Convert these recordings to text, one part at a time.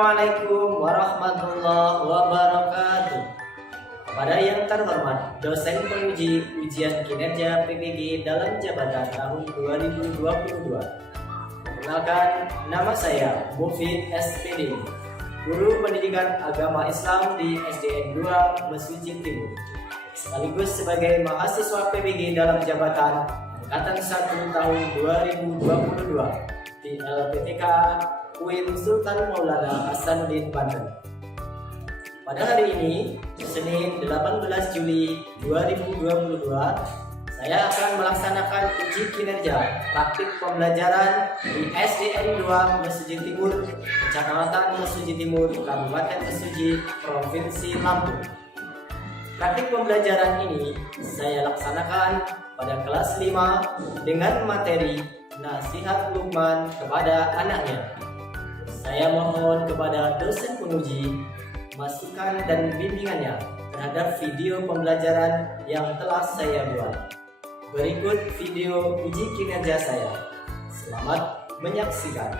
Assalamualaikum warahmatullahi wabarakatuh. Kepada yang terhormat dosen penguji ujian kinerja PPG dalam jabatan tahun 2022. Perkenalkan, nama saya Mufid SPD, Guru Pendidikan Agama Islam di SDN 2 Mesuji Timur, sekaligus sebagai mahasiswa PPG dalam jabatan Angkatan 1 tahun 2022 di LPTK UIN Sultan Maulana Hasanuddin Banten. Pada hari ini, Senin 18 Juli 2022, saya akan melaksanakan uji kinerja praktik pembelajaran di SDN 2 Mesuji Timur, Kecamatan Mesuji Timur, Kabupaten Mesuji, Provinsi Lampung. Praktik pembelajaran ini saya laksanakan pada kelas 5 dengan materi nasihat Luqman kepada anaknya. Saya mohon kepada dosen penguji masukan dan bimbingannya terhadap video pembelajaran yang telah saya buat. Berikut video uji kinerja saya. Selamat menyaksikan.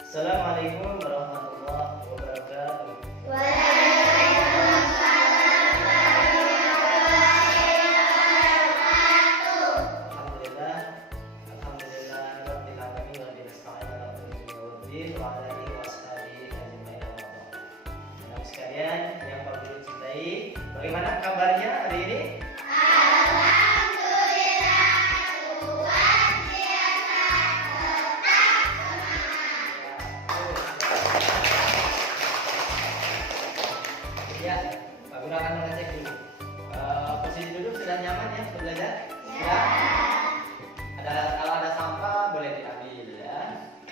Assalamualaikum warahmatullahi wabarakatuh. Sekalian yang Pak Guru cintai, bagaimana kabarnya hari ini? Alhamdulillah, luar biasa, tetap semangat. Ya, Pak Guru akan mengecek dulu. Posisi duduk sudah nyaman ya belajar? Ya. Kalau ada sampah boleh diambil ya,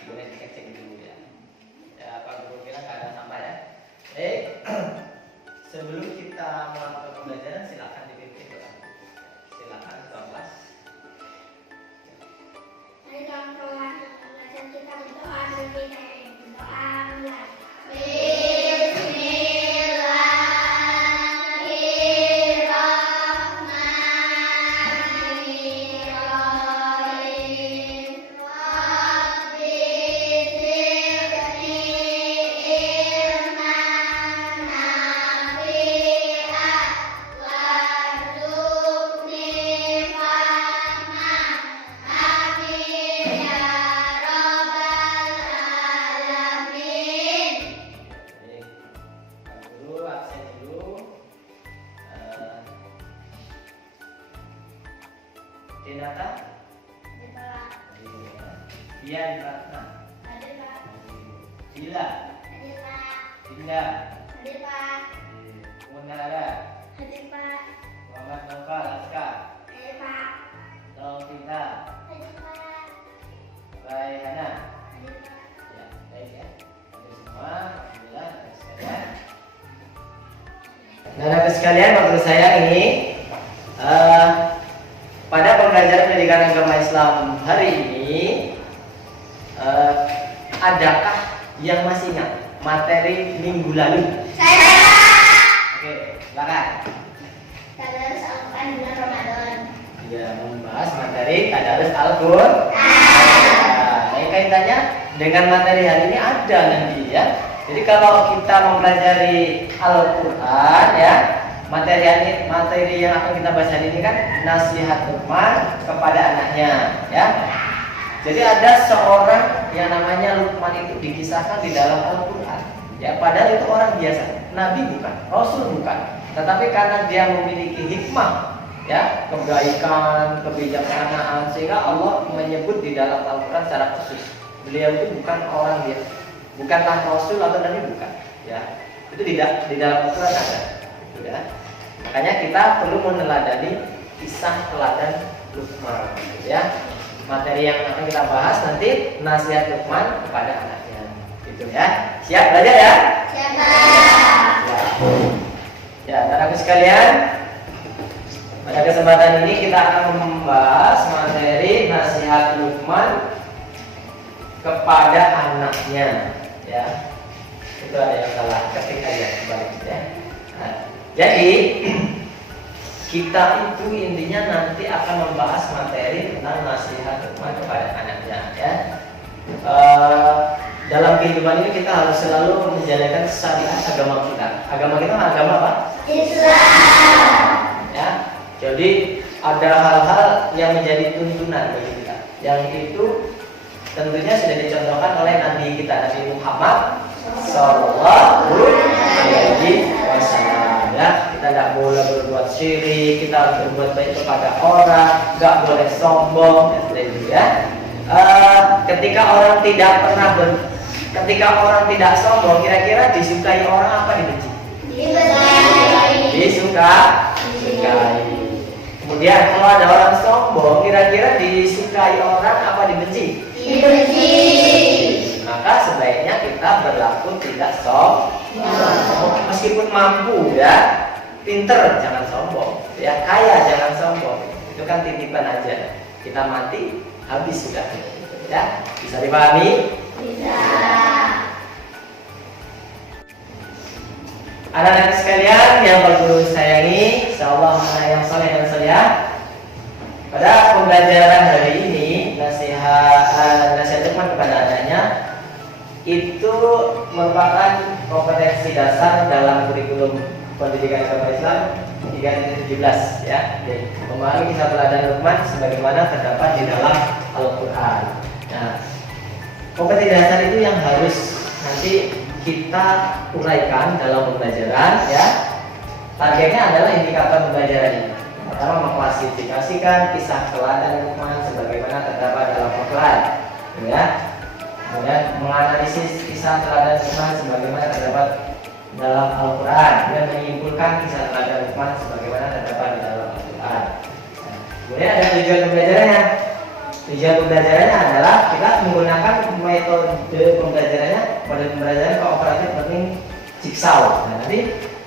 boleh dicek dulu ya. Ya, Pak Guru bilang nggak ada sampah ya. Sebelum kita melakukan pembelajaran, silakan dipimpin doa. Silakan kelas. Mari kawan-kawan, belajar kita berdoa lebih baik. Berdoa mulai. Denata, Dian Ratna, Dila, Dinda, Munara, Muhammad Nongkal Aska, Novita, Raihana. Ya, baik ya. Hadir semua, alhamdulillah sekalian. Anak sekalian, waktu saya ini pada pembelajaran pendidikan agama Islam hari ini, adakah yang masih ingat materi minggu lalu? Saya. Oke, silakan. Tadarus Al-Quran bulan Ramadan. Ya, membahas materi tadarus Al-Quran. Nah, ini kaitannya dengan materi hari ini ada nanti ya. Jadi kalau kita mempelajari Al-Quran ya, materi yang akan kita bahas hari ini kan nasihat Luqman kepada anaknya ya. Jadi ada seorang yang namanya Luqman itu dikisahkan di dalam Al-Quran ya, padahal itu orang biasa, nabi bukan, rasul bukan, tetapi karena dia memiliki hikmah ya, kebaikan, kebijaksanaan, sehingga Allah menyebut di dalam Al-Quran secara khusus beliau itu bukan orang biasa, bukanlah rasul atau nabi, bukan ya. Itu tidak di dalam Al-Quran ada gitu ya. Makanya kita perlu meneladani kisah teladan Luqman ya. Materi yang akan kita bahas nanti nasihat Luqman kepada anaknya gitu ya. Siap belajar ya? Siap. Ya, anak-anak sekalian, pada kesempatan ini kita akan membahas materi nasihat Luqman kepada anaknya ya. Itu ada yang salah, ketik aja kembali ya. Nah, jadi kita itu intinya nanti akan membahas materi tentang nasihat Luqman kepada anaknya ya. dalam kehidupan ini kita harus selalu menjalankan syariat agama kita. Agama kita agama apa? Islam. Ya, jadi ada hal-hal yang menjadi tuntunan bagi kita. Yang itu tentunya sudah dicontohkan oleh Nabi kita, Nabi Muhammad Sallallahu Alaihi Wasallam. Ya, kita tidak boleh berbuat syirik, kita harus berbuat baik kepada orang, nggak boleh sombong, ya. Ketika orang tidak sombong, kira-kira disukai orang apa dibenci? Disukai. Kemudian kalau ada orang sombong, kira-kira disukai orang apa dibenci? Maka sebaiknya kita berlaku tidak sombong. Meskipun mampu ya, pinter jangan sombong, ya kaya jangan sombong. Itu kan titipan aja. Kita mati habis sudah, ya. Bisa dipahami? Bisa. Anak-anak sekalian yang perlu sayangi, insyaallah anak yang soleh dan solehah. Pada pembelajaran hari ini, nasihat Luqman kepada anaknya itu merupakan kompetensi dasar dalam kurikulum pendidikan agama Islam 317, ya. Memahami kisah teladan Luqman sebagaimana terdapat di dalam Al-Quran. Nah, kompetensi dasar itu yang harus nanti kita uraikan dalam pembelajaran, ya. Targetnya adalah indikator pembelajaran ini. Pertama, mengklasifikasikan kisah teladan Luqman sebagaimana terdapat dalam Al-Quran, ya. Kemudian menganalisis kisah teladan Luqman sebagaimana terdapat dalam Al-Quran, dan menyimpulkan kisah teladan Luqman sebagaimana terdapat di dalam Al-Quran. Kemudian ada tujuan pembelajarannya. Tujuan pembelajarannya adalah kita menggunakan metode pembelajarannya, model pembelajaran kooperatif learning jigsaw. Nah, nanti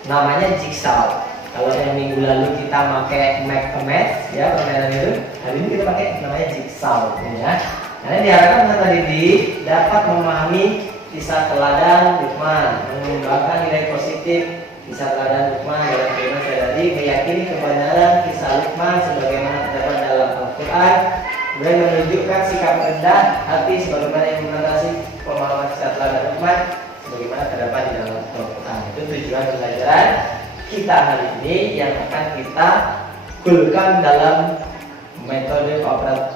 namanya jigsaw. Kalau yang minggu lalu kita pakai Math, ya permainan itu, hari ini kita pakai namanya jigsaw, ya. Karena diharapkan peserta didik dapat memahami kisah teladan Luqman, mengembangkan nilai positif kisah teladan Luqman dalam kehidupan sehari-hari, meyakini kebenaran kisah Luqman sebagaimana terdapat dalam Al-Quran, dan menunjukkan sikap rendah hati sebagaimana implementasi pemahaman kisah teladan Luqman sebagaimana terdapat di dalam Al-Quran. Itu tujuan pelajaran kita hari ini yang akan kita gulkan dalam metode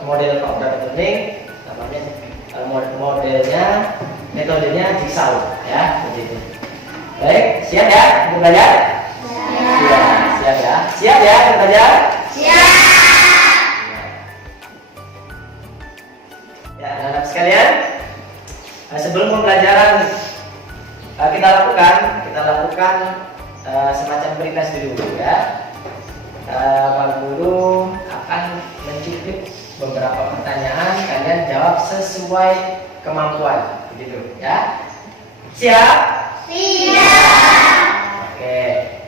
model cooperative learning, namanya metodenya jigsaw, ya, begitu. Baik, siap ya untuk belajar? Siap ya. Siap ya untuk belajar? Siap. Ya, anak-anak sekalian, sebelum pembelajaran kita lakukan semacam berintas dulu, ya. Pak Guru akan mencuplik beberapa pertanyaan, kalian jawab sesuai kemampuan, begitu, ya. Siap? Siap. Oke,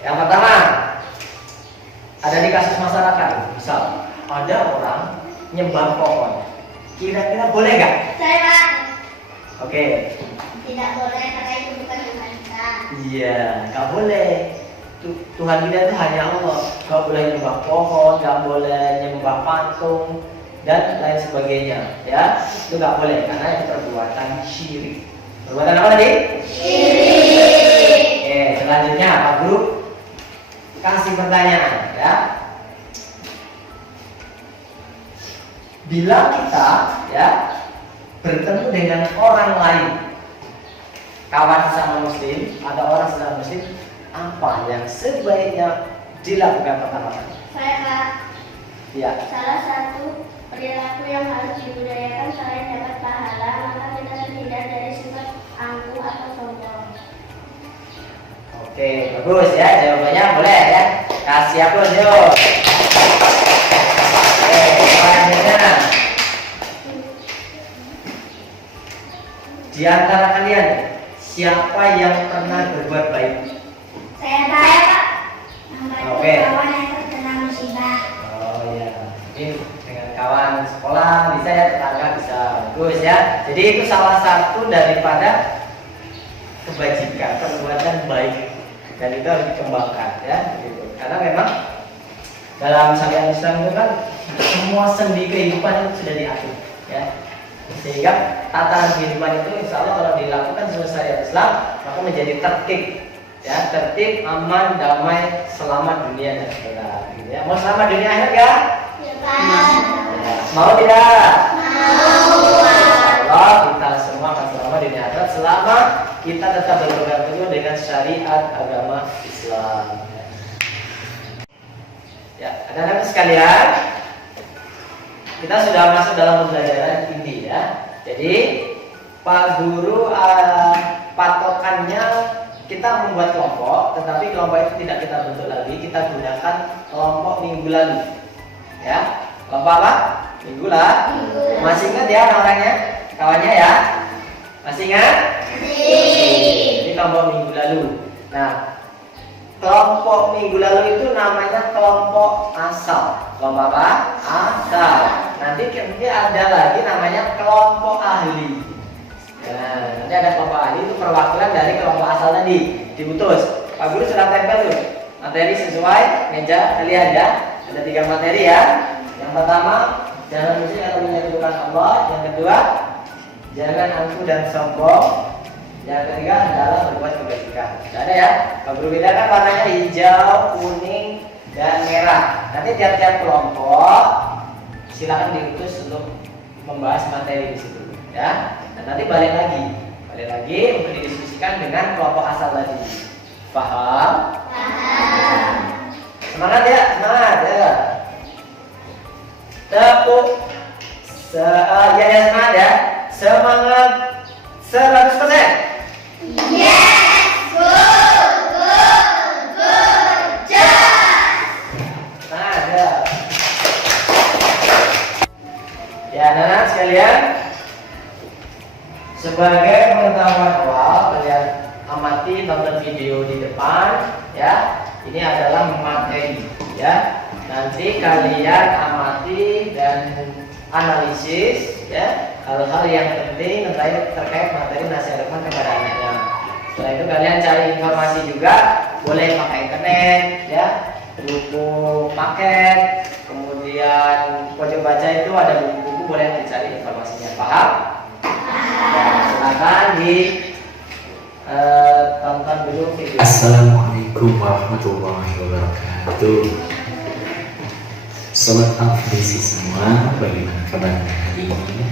yang pertama, ada di kasus masyarakat, misal ada orang nyembah pohon, kira-kira boleh nggak? Saya Pak. Oke. Tidak boleh karena itu bukan Tuhan kita. Iya, nggak boleh. Tuhan kita itu hanya Allah. Nggak boleh nyembah pohon, nggak boleh nyembah patung dan lain sebagainya. Ya, itu nggak boleh karena itu perbuatan syirik. Perbuatan apa tadi? Syirik. Oke, selanjutnya Pak Guru kasih pertanyaan, ya. Bila kita, ya, bertemu dengan orang lain, kawan sesama muslim, ada orang sesama muslim, apa yang sebaiknya dilakukan pertama kali? Saya Pak. Ya. Salah satu perilaku yang harus dibudayakan selain dapat pahala, maka kita terhindar dari sifat angkuh atau sombong. Oke, bagus ya, jawabannya boleh ya. Kasih aku yuk. Oke, selanjutnya. Di antara kalian, siapa yang pernah berbuat baik? Saya Pak. Membantu Oke. kawan yang terkena musibah. Oh ya, mungkin dengan kawan sekolah bisa ya, tetangga bisa, bagus ya. Jadi itu salah satu daripada kebajikan, perbuatan baik, dan itu harus dikembangkan ya. Gitu. Karena memang dalam syariat Islam itu kan semua sendi kehidupan itu sudah diatur, ya. Sehingga tatanan kehidupan itu insya Allah kalau dilakukan sesuai syariat Islam maka menjadi tertib, ya, tertib, aman, damai, selamat dunia dan akhirat. Gitu ya. Mau selamat dunia akhirat ya? Ya, Pak. Ya. Mau tidak? Mau. Allah kita semua akan selamat dunia akhirat selama kita tetap berpegang teguh dengan syariat agama Islam. Ya, anak-anak sekalian, kita sudah masuk dalam pembelajaran ini ya. Jadi Pak Guru patokannya kita membuat kelompok, tetapi kelompok itu tidak kita bentuk lagi, kita gunakan kelompok minggu lalu. Ya, kelompok apa? Minggu lalu. Masih ingat ya namanya, kawannya ya? Masih ingat? Ini kelompok minggu lalu. Nah, kelompok minggu lalu itu namanya kelompok asal. Kelompok apa? Asal. Nanti ada lagi namanya kelompok ahli. Nah, nanti ada kelompok ahli itu perwakilan dari kelompok asal tadi diputus. Pak Guru sudah tempel tuh materi sesuai meja kalian ya. Ada 3 materi ya. Yang pertama, jangan musyrik atau menyekutukan Allah. Yang kedua, jangan angkuh dan sombong. Yang ketiga adalah berbuat kebajikan. Tidak ada ya. Pak Guru bedakan warnanya hijau, kuning, dan merah. Nanti tiap-tiap kelompok silakan diutus untuk membahas materi di situ, ya. Dan nanti balik lagi untuk didiskusikan dengan kelompok asal tadi. Paham? Paham. Semangat ya, semangat ya. Tepuk. Ya semangat ya. Semangat 100%. Yes, good job. Ada. Ya, anak-anak sekalian, sebagai pengetahuan awal, kalian amati tonton video di depan, ya. Ini adalah materi, ya. Nanti kalian amati dan analisis, ya, hal-hal yang penting terkait materi nasihat Luqman kepada anaknya. Setelah itu kalian cari informasi juga, boleh pakai internet, ya, buku paket, kemudian pojok baca itu ada buku-buku, boleh dicari informasinya. Paham? Ya, silakan tonton dulu video. Assalamualaikum warahmatullahi wabarakatuh. Sobat Al-Firdausi semua, bagaimana kabarnya hari ini?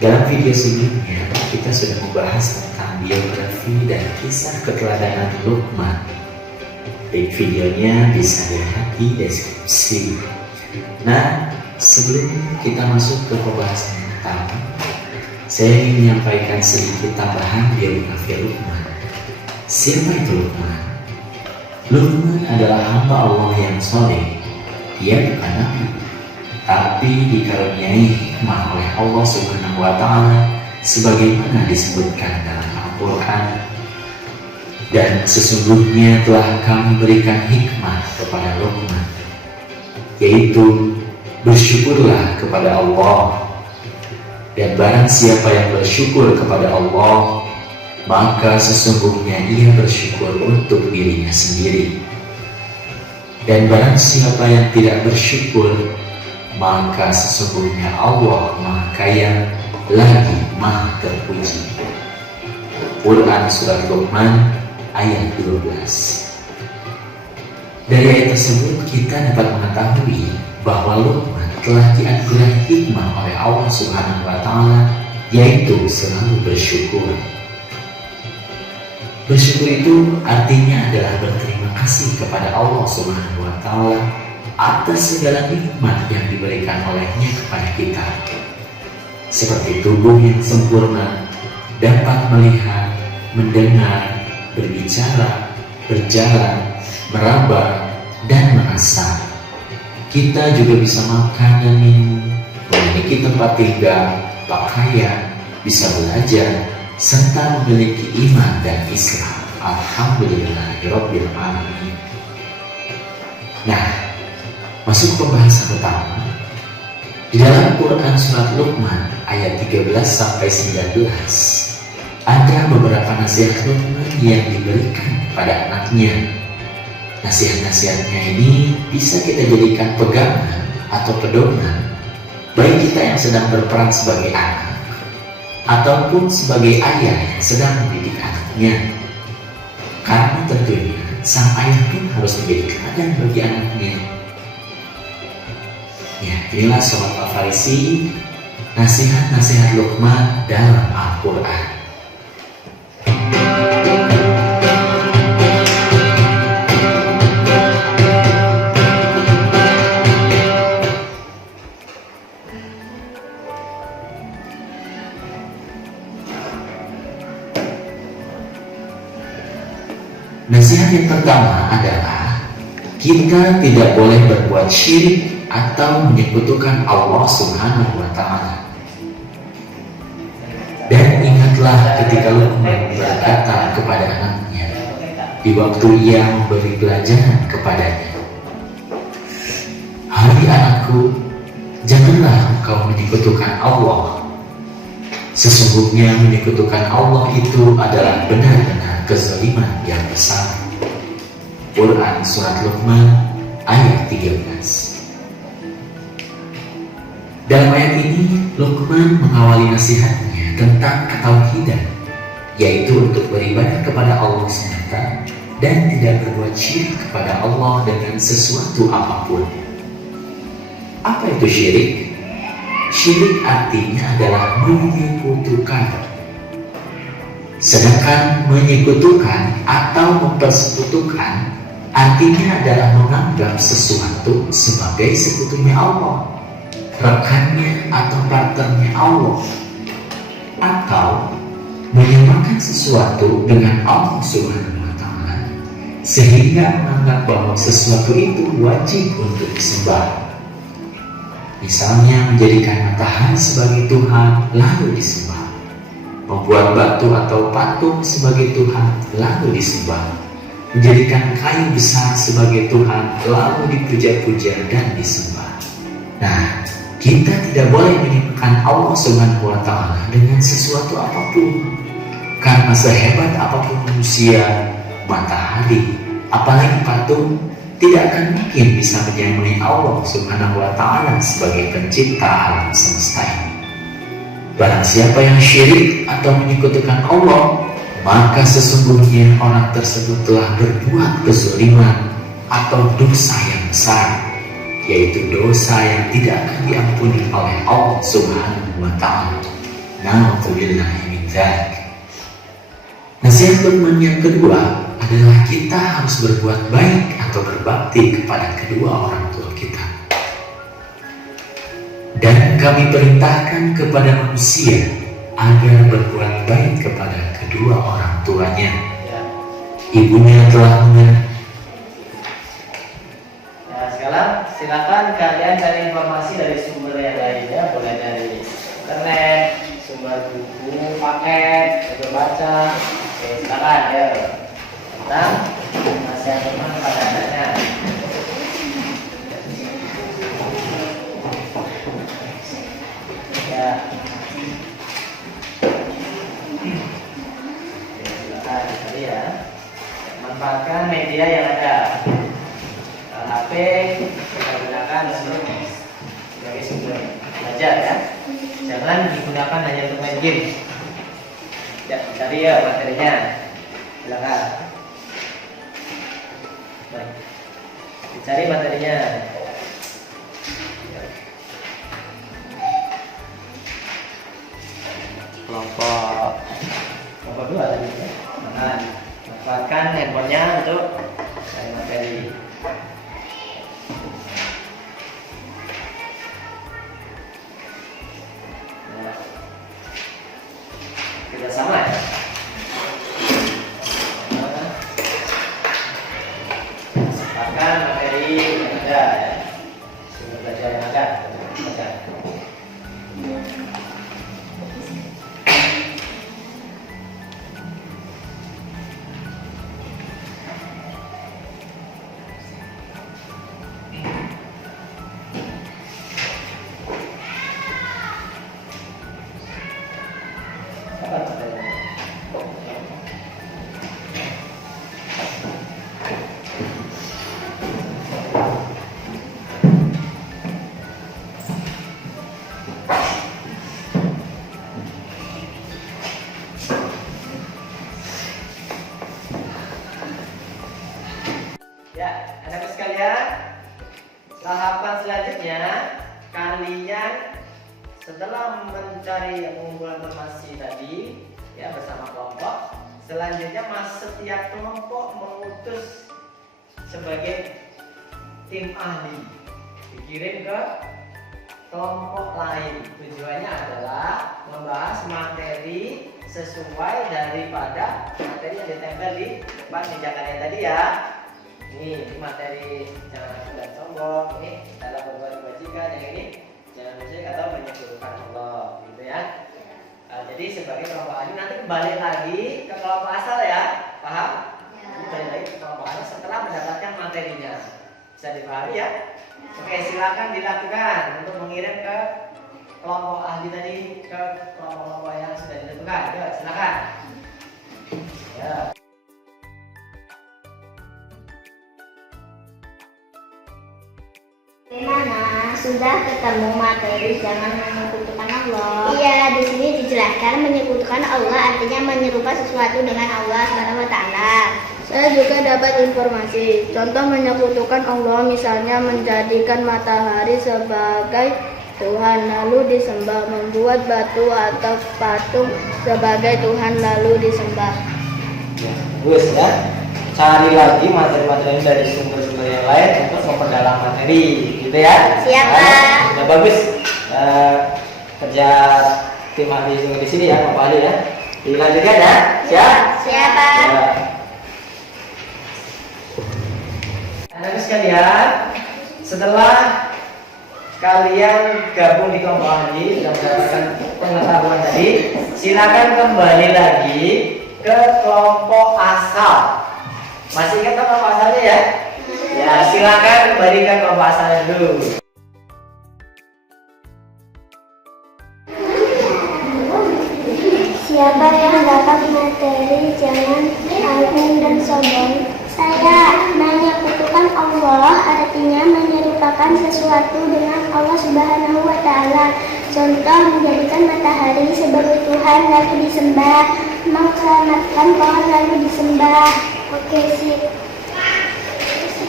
Dalam video sebelumnya kita sudah membahas tentang biografi dan kisah keteladanan Luqman. Link videonya bisa dilihat di deskripsi. Nah, sebelum kita masuk ke pembahasan yang utama, saya ingin menyampaikan sedikit tambahan biografi Luqman. Siapa itu Luqman? Luqman adalah hamba Allah yang soleh. Ia bukan nabi, tapi dikaruniai hikmah oleh Allah Subhanahu wa Ta'ala, sebagaimana disebutkan dalam Al-Quran. Dan sesungguhnya telah kami berikan hikmah kepada Luqman, yaitu bersyukurlah kepada Allah. Dan barang siapa yang bersyukur kepada Allah, maka sesungguhnya ia bersyukur untuk dirinya sendiri. Dan barang siapa yang tidak bersyukur, maka sesungguhnya Allah Maha Kaya lagi Maha Terpuji. Quran Surat Luqman ayat 12. Dari ayat tersebut kita dapat mengetahui bahwa Luqman telah dianugerahi hikmah oleh Allah Subhanahu wa Ta'ala, yaitu selalu bersyukur. Bersyukur itu artinya adalah berterima kasih kepada Allah Subhanahu wa Ta'ala atas segala nikmat yang diberikan olehnya kepada kita, seperti tubuh yang sempurna, dapat melihat, mendengar, berbicara, berjalan, meraba, dan merasa. Kita juga bisa makan dan minum, memiliki tempat tinggal, pakaian, bisa belajar, serta memiliki iman dan Islam. Alhamdulillahirabbil alamin. Nah, masuk pembahasan utama. Di dalam Quran Surat Luqman ayat 13 sampai 19 ada beberapa nasihat Luqman yang diberikan kepada anaknya. Nasihat-nasihatnya ini bisa kita jadikan pegangan atau pedoman baik kita yang sedang berperan sebagai anak ataupun sebagai ayah yang sedang mendidik anaknya. Karena tentunya sang ayah pun harus menjadi teladan bagi anaknya. Ya, inilah Sobat Al-Farisi, nasihat-nasihat Luqman dalam Al-Quran. Nasihat yang pertama adalah kita tidak boleh berbuat syirik atau menyekutukan Allah Subhanahu wa Ta'ala. Dan ingatlah ketika Luqman berkata kepada anaknya di waktu ia memberi pelajaran kepadanya, "Hai anakku, janganlah engkau menyekutukan Allah. Sesungguhnya menyekutukan Allah itu adalah benar-benar kezaliman yang besar." Quran Surat Luqman ayat 13. Dalam ayat ini Luqman mengawali nasihatnya tentang ketauhidan, yaitu untuk beribadah kepada Allah semata dan tidak berbuat syirik kepada Allah dengan sesuatu apapun. Apa itu syirik? Syirik artinya adalah menyekutukan. Sedangkan menyekutukan atau mempersekutukan artinya adalah menganggap sesuatu sebagai sekutunya Allah, rekannya atau partnernya Allah, atau menyamakan sesuatu dengan Allah Subhanahu wa Ta'ala sehingga menganggap bahwa sesuatu itu wajib untuk disembah. Misalnya menjadikan matahari sebagai Tuhan lalu disembah, membuat batu atau patung sebagai Tuhan lalu disembah, menjadikan kayu besar sebagai Tuhan lalu dipuja-puja dan disembah. Nah, kita tidak boleh menyekutukan Allah Subhanahu wa Ta'ala dengan sesuatu apapun, karena sehebat apapun manusia, matahari, apalagi patung, tidak akan mungkin bisa menyamai Allah Subhanahu wa Ta'ala sebagai pencipta alam semesta ini. Barang siapa yang syirik atau menyekutukan Allah, maka sesungguhnya orang tersebut telah berbuat kezaliman atau dosa yang besar, yaitu dosa yang tidak akan diampuni oleh Allah Subhanahu wa Ta'ala. Na'udzubillahi min dzalik. Nasihat Luqman yang kedua adalah kita harus berbuat baik atau berbakti kepada kedua orang tua kita. Dan kami perintahkan kepada manusia agar berbuat baik kepada kedua orang tuanya. Ibunya telah Sekarang silakan kalian cari informasi dari sumber yang lainnya, boleh dari internet, sumber buku, paket, buku baca. Oke, silakan ya. Tentang nasihat teman kepada anaknya. Ya. Silakan tadi ya. Manfaatkan media yang ada. HP kita gunakan sebagai sumber belajar ya. Jangan digunakan hanya untuk main game. Ya, cari ya materinya. Silakan. Baik. Dicari materinya. Kelompok 2 tadi ya. Manfaatkan handphonenya untuk cari materi. Kita sama ya. Sempatkan materi yang ada ya. Sumber belajar yang ada. Baca. Apa materinya? Ya, anak-anak sekalian, tahapan selanjutnya kalian setelah mencari mengumpulkan informasi tadi ya bersama kelompok, selanjutnya setiap kelompok mengutus sebagai tim ahli dikirim ke kelompok lain. Tujuannya adalah membahas materi sesuai daripada materi yang ditempel di depan pijakannya tadi ya. Ini materi jangan ragu dan sombong, ini dalam berbuat kebajikan, yang ini jangan musyrik atau menyebutkan Allah, gitu ya. Jadi sebagai kelompok ahli nanti kembali lagi ke kelompok asal ya, paham? Ini balik lagi ke kelompok asal setelah mendapatkan materinya. Bisa dipahami ya? Oke, silakan dilakukan untuk mengirim ke kelompok ahli tadi ke kelompok-kelompok yang sudah ditentukan. Yuk, silakan. Ya. Bagaimana? Sudah ketemu materi jangan menyekutukan Allah. Iya, di sini dijelaskan menyekutukan Allah artinya menyerupai sesuatu dengan Allah Subhanahu wa taala. Saya juga dapat informasi. Contoh menyekutukan Allah misalnya menjadikan matahari sebagai Tuhan lalu disembah, membuat batu atau patung sebagai Tuhan lalu disembah. Ya, bagus ya. Cari lagi materi-materi dari sumber-sumber yang lain untuk memperdalam materi, gitu ya. Siap, Pak. Sudah bagus. Kerja tim ahli di sini ya, Pak ahli ya. Dilanjutkan ya. Siap? Siap, Pak. Ya. Anak-anak sekalian, setelah kalian gabung di kelompok ahli dan mendapatkan pengetahuan tadi, silakan kembali lagi ke kelompok asal. Masih ingat kelompok asalnya ya? Ya, silakan kembali ke kelompok asalnya dulu. Siapa yang dapat materi jangan angkuh dan sombong? Saya. Menyekutukan Allah artinya menyerupakan sesuatu dengan Allah Subhanahu wa taala. Contoh menjadikan matahari sebagai Tuhan lalu disembah, mengkeramatkan pohon lalu disembah. Oke, sip.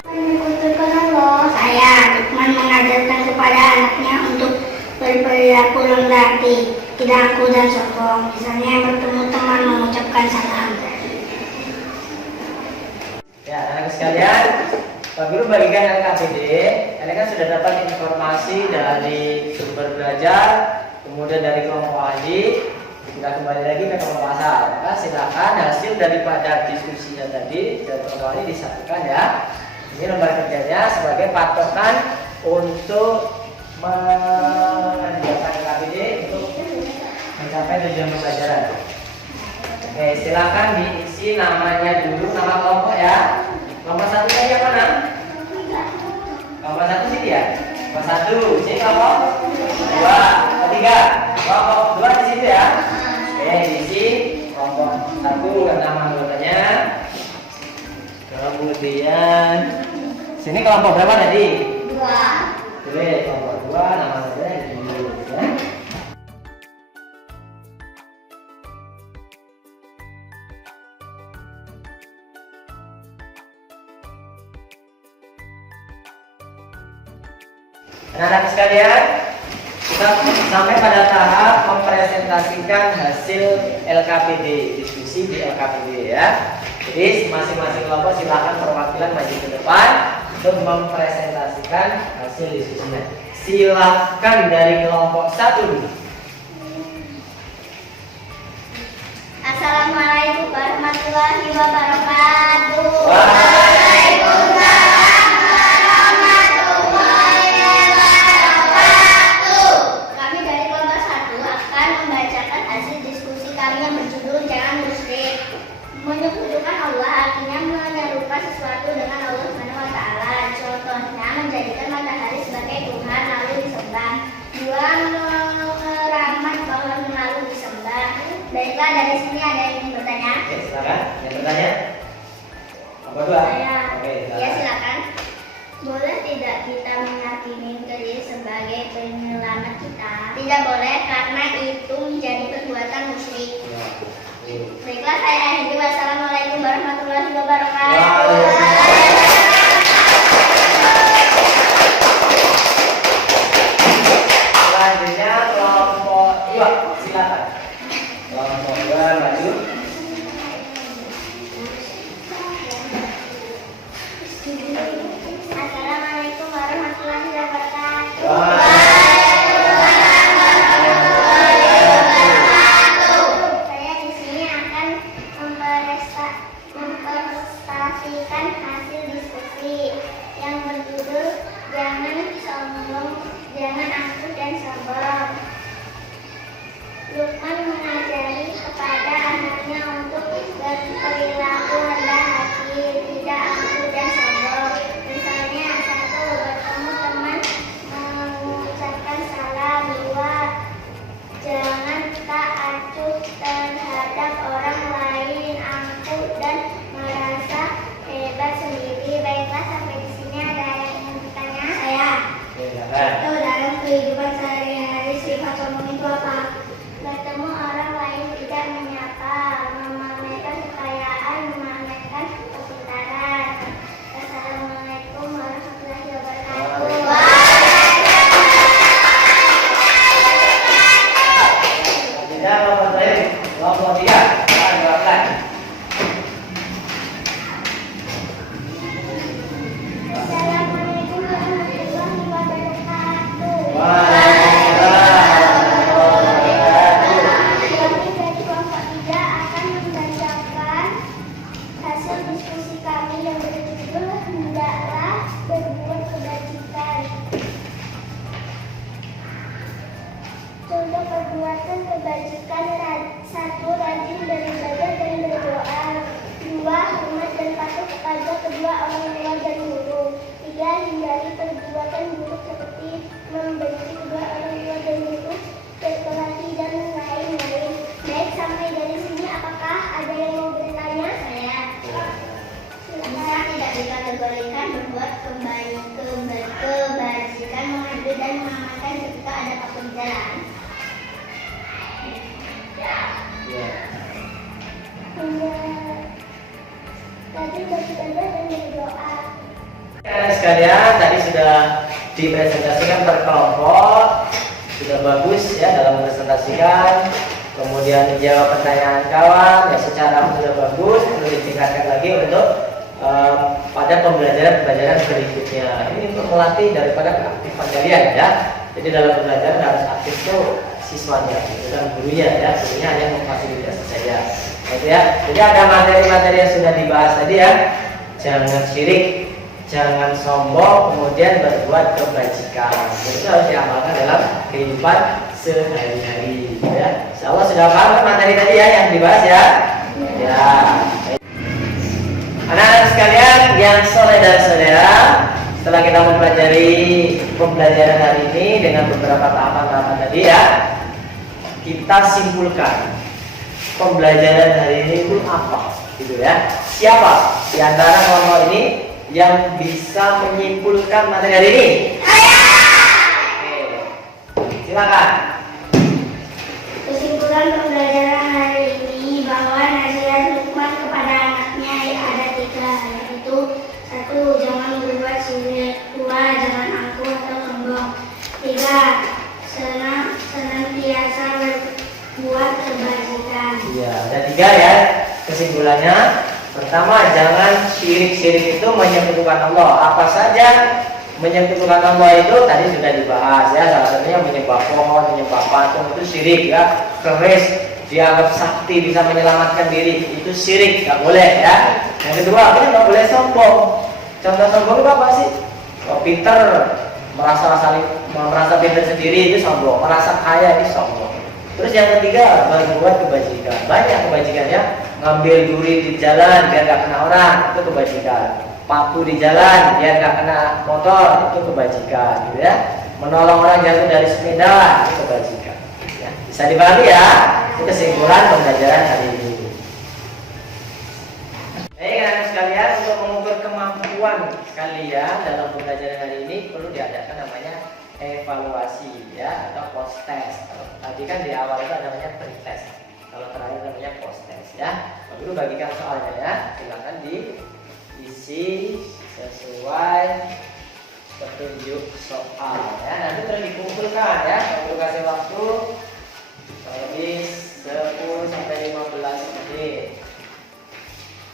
Menyekutukan Allah. Saya Lukman mengajarkan kepada anaknya untuk berperilaku rendah hati, tidak angkuh dan sombong. Misalnya bertemu teman mengucapkan salam. Ya, anak sekalian, Pak Guru bagikan LKPD. Kalian kan sudah dapat informasi dari sumber belajar, kemudian dari kelompok ahli. Kita kembali lagi ke kelompok asal. Maka silakan hasil daripada diskusinya tadi dari kelompok ahli disatukan ya. Ini lembar kerjanya sebagai patokan untuk mengerjakan LKPD untuk mencapai tujuan pembelajaran. Oke, silakan diisi namanya dulu, nama kelompok ya. Kelompok satunya yang mana? Kelompok satu sini ya. Kelompok satu, sini kelompok dua, ketiga. Kelompok dua di situ ya. Oke, diisi kelompok satu nama anggotanya. Kemudian sini kelompok berapa tadi? Dua. Oke, kelompok dua nama anggotanya dulu ya. Anak-anak sekalian, kita sampai pada tahap mempresentasikan hasil LKPD, diskusi di LKPD ya. Jadi masing-masing kelompok silakan perwakilan maju ke depan untuk mempresentasikan hasil diskusinya. Silakan dari kelompok satu dulu. Assalamualaikum warahmatullahi wabarakatuh. Waalaikumsalam. Kami dari kelompok 1 akan membacakan hasil diskusi kami yang berjudul Jangan Musyrik. Menyekutukan Allah artinya menyerupai sesuatu dengan Allah Subhanahu wa taala. Contohnya menjadikan matahari sebagai Tuhan lalu disembah. 2. Mengeramat pohon lalu disembah. Baiklah, dari sini ada yang ingin bertanya? Oke, silakan. Yang bertanya? Nomor 2. Saya. Oke, Ya, silakan. Boleh tidak kita meyakini Keris sebagai penyelamat kita? Tidak boleh karena itu menjadi perbuatan musyrik. Ya. Baiklah, saya akhiri. Wassalamualaikum warahmatullahi wabarakatuh. Waalaikumsalam. jangan angkuh dan sombong. Luqman mengajari kepada anaknya untuk berperilaku rendah hati, tidak angkuh dan sombong. Misalnya, 1. Bertemu teman mengucapkan salam. 2. Jangan tak acuh terhadap orang lain, angkuh dan merasa hebat sendiri. Baiklah, sampai di sini ada yang ingin bertanya? Saya. Contoh dalam kehidupan sehari-hari, sifat sombong itu apa? Bertemu orang lain tidak menyapa, memamerkan kekayaan, memamerkan kepintaran. Assalamualaikum warahmatullahi wabarakatuh. Tidak, kelompok 3, silakan. Assalamualaikum warahmatullahi wabarakatuh. Kami dari kelompok 3 akan membacakan hasil diskusi kami yang berjudul Hendaklah Berbuat Kebajikan. Contoh perbuatan kebajikan: 1. Rajin beribadah dan berdoa. 2. Hormat dan patuh kepada kedua orang tua dan guru. 3. Hindari perbuatan buruk seperti membenci kedua orang tua dan guru, berkelahi, dan lain-lain. Baik, sampai dari sini apakah ada yang mau bertanya? Saya. Bisa tidak dikategorikan berbuat kebajikan, mengadu dan mengamalkan ketika ada waktu di jalan? Tadi beribadah dan berdoa. Anak sekalian, tadi sudah dipresentasikan per kelompok, sudah bagus ya dalam presentasikan. Kemudian menjawab pertanyaan kawan, ya secara sudah bagus. Perlu ditingkatkan lagi untuk pada pembelajaran berikutnya. Ini untuk melatih daripada keaktifan kalian ya. Jadi dalam pembelajaran harus aktif tuh siswanya, bukan gurunya ya. Gurunya hanya memfasilitasi saja. Gitu ya. Jadi ada materi-materi yang sudah dibahas tadi ya. Jangan syirik, jangan sombong, kemudian berbuat kebajikan. Jadi itu harus diamalkan dalam kehidupan sehari-hari. Ya. Insyaallah sudah paham kan materi tadi ya yang dibahas ya. Ya. Anak-anak sekalian yang soleh dan soleha, setelah kita mempelajari pembelajaran hari ini dengan beberapa tahapan-tahapan tadi ya, kita simpulkan pembelajaran hari ini itu apa, gitu ya. Siapa di antara kelompok ini yang bisa menyimpulkan materi hari ini? Oke, silakan. Kesimpulan pembelajaran hari ini bahwa nasihat Luqman kepada anaknya ada 3, yaitu 1. Jangan berbuat syirik. 2. Jangan angkuh atau sombong. 3. Senantiasa berbuat kebajikan. Iya, ada 3 ya kesimpulannya. Pertama, jangan syirik itu menyekutukan Allah. Apa saja menyekutukan Allah itu tadi sudah dibahas ya. Salah satunya menyembah pohon, menyembah patung itu syirik ya. Keris dianggap sakti bisa menyelamatkan diri itu syirik, nggak boleh ya. Yang kedua, kita nggak boleh sombong. Contoh sombong itu apa sih? Oh, pinter, merasa pinter sendiri itu sombong, merasa kaya itu sombong. Terus yang ketiga, berbuat kebajikan. Banyak kebajikannya, ngambil duri di jalan biar nggak kena orang itu kebajikan. Paku di jalan biar nggak kena motor itu kebajikan, gitu ya. Menolong orang jatuh dari sepeda itu kebajikan. Ya, bisa dipahami ya. Itu kesimpulan pembelajaran hari ini. Baik anak sekalian, untuk mengukur kemampuan kalian dalam pembelajaran hari ini perlu diadakan namanya evaluasi ya atau post test. Tadi kan di awal itu namanya pre-test. Kalau terakhir namanya post test ya. Lalu bagikan soalnya ya. Silakan diisi sesuai petunjuk soal ya. Nanti terus dikumpulkan ya. Untuk kasih waktu lebih 10 sampai 15 menit.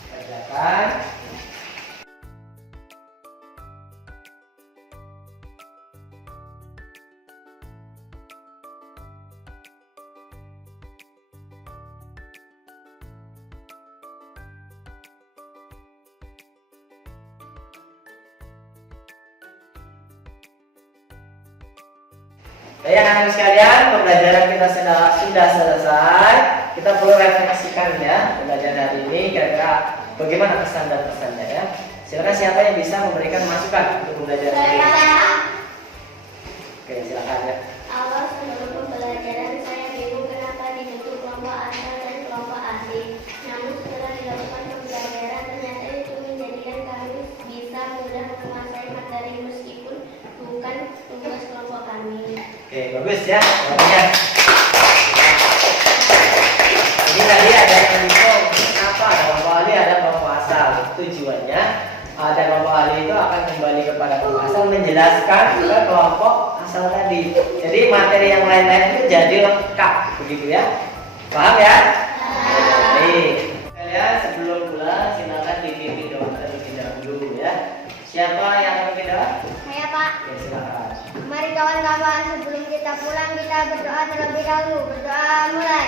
Kerjakan. Jadi anak-anak sekalian, pembelajaran kita sudah selesai. Kita perlu refleksikan ya pembelajaran hari ini. Kira-kira bagaimana pesan dan pesannya ya. Silakan siapa yang bisa memberikan masukan untuk pembelajaran ini? Oke, silakan ya. Awal sebelum pembelajaran saya bingung kenapa dibentuk kelompok asal dan kelompok asing. Namun setelah dilakukan pembelajaran ternyata itu menjadikan kami bisa mudah menguasai materi meskipun bukan tugas kelompok kami. Oke, bagus ya. Jawabannya. Ini tadi ada info apa kelompok ahli, ada kelompok asal. Tujuannya ada kelompok ahli itu akan kembali kepada kelompok asal menjelaskan ke kelompok asal tadi. Jadi materi yang lain-lain itu jadi lengkap begitu ya. Paham ya? Baik. Kalian sebelum pulang silakan dipimpin doa terlebih dahulu ya. Siapa yang akan bikin doa? Saya Pak. Ya, silakan. Mari kawan-kawan sebelum kita pulang kita berdoa terlebih dahulu. Berdoa mulai.